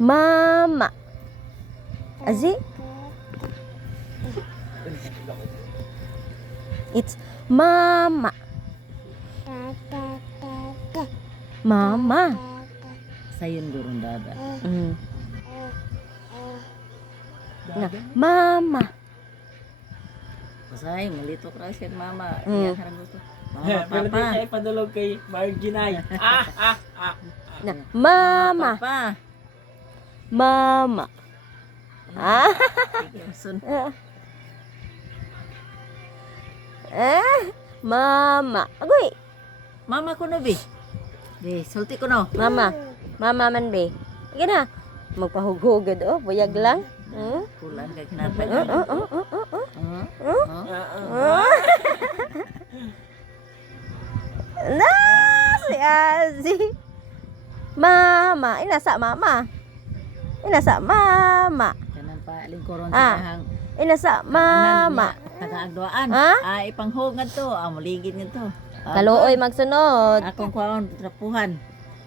Mama. Azi? It's mama. Mama. Sayon gurong dada. Mm. Na, mama. Masay, malito ka siya mama. Mm. Iya harang gusto. Mama, Pero di papa. niya ipadulog kay Marginay. Na, mama. Papa. Mama. Ah. Sun. Mama. Agoy. Mama ko no bi. Di, sulti ko no. Mama. Mama man be. Sige na. Magpahughugad oh, buyag lang. Kulang kay kinatay. Na si Azi. Mama, inasa mama. Inasa mama. Kanang pa lingkoron Ah. sa hang. Inasa mama. Tagaagdoan. Ha? Ipanghugad to. Muligid nito. Kaluoy magsunod. Akong kwaon trapuhan.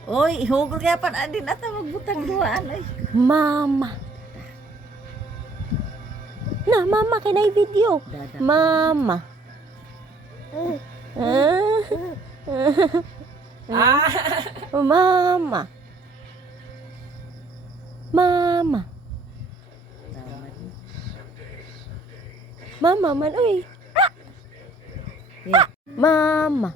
Oy, ihugol kaya pa adin ata magbutang duaan ay. Mama. Na, mama kay na video. Dada. Mama. Mama. Mama. Mama man uy. Yeah. Mama.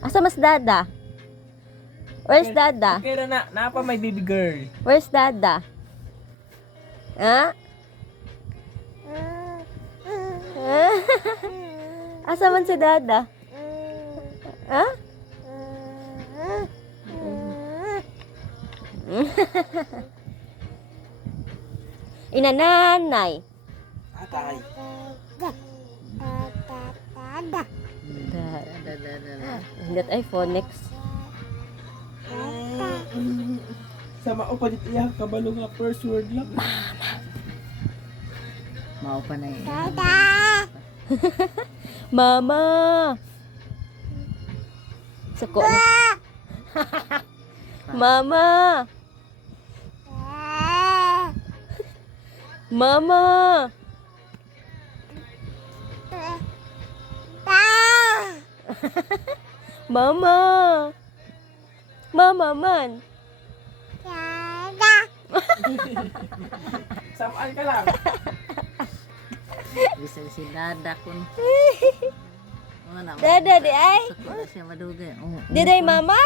Asa mas dada? Where's dada? Okay na, napa may baby girl. Where's dada? Ha? Asa man si dada? Ha? Inananay. Atay. Hindot ay phonics. Sa maupa dito iya kabalo nga first word lang. Mao pa na eh. Mama. Sako. Mama. Mama. Mama. Mama man. Samaan ka lang. Bisa si dada kun. Dada di ay. Sakit siya madugay. Oh. Diday mama?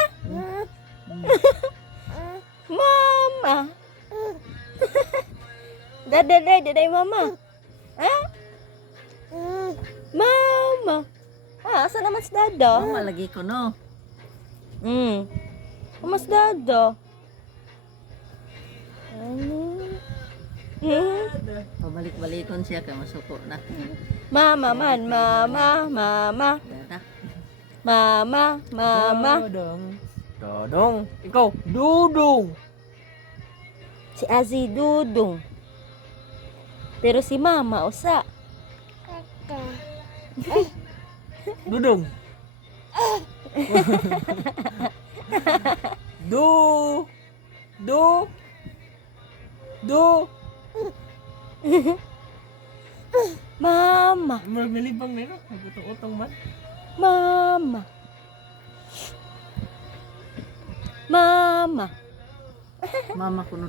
Mama. Dada diday mama. Ha? Mama. Ah, asa naman si dada? Mama lagi ko no. Mas dada. Pabalik-balikon siya kay masuko na. Mama man, mama, mama, Dada. mama, mama. Dodong. Dodong. Ikaw, Dudong. Si Azi Dudong. Pero si mama usa. Dudong. Du. Du. Du. Mama, Malibang na no. Nagutong-utong man. mama. Mama. Mama ko no.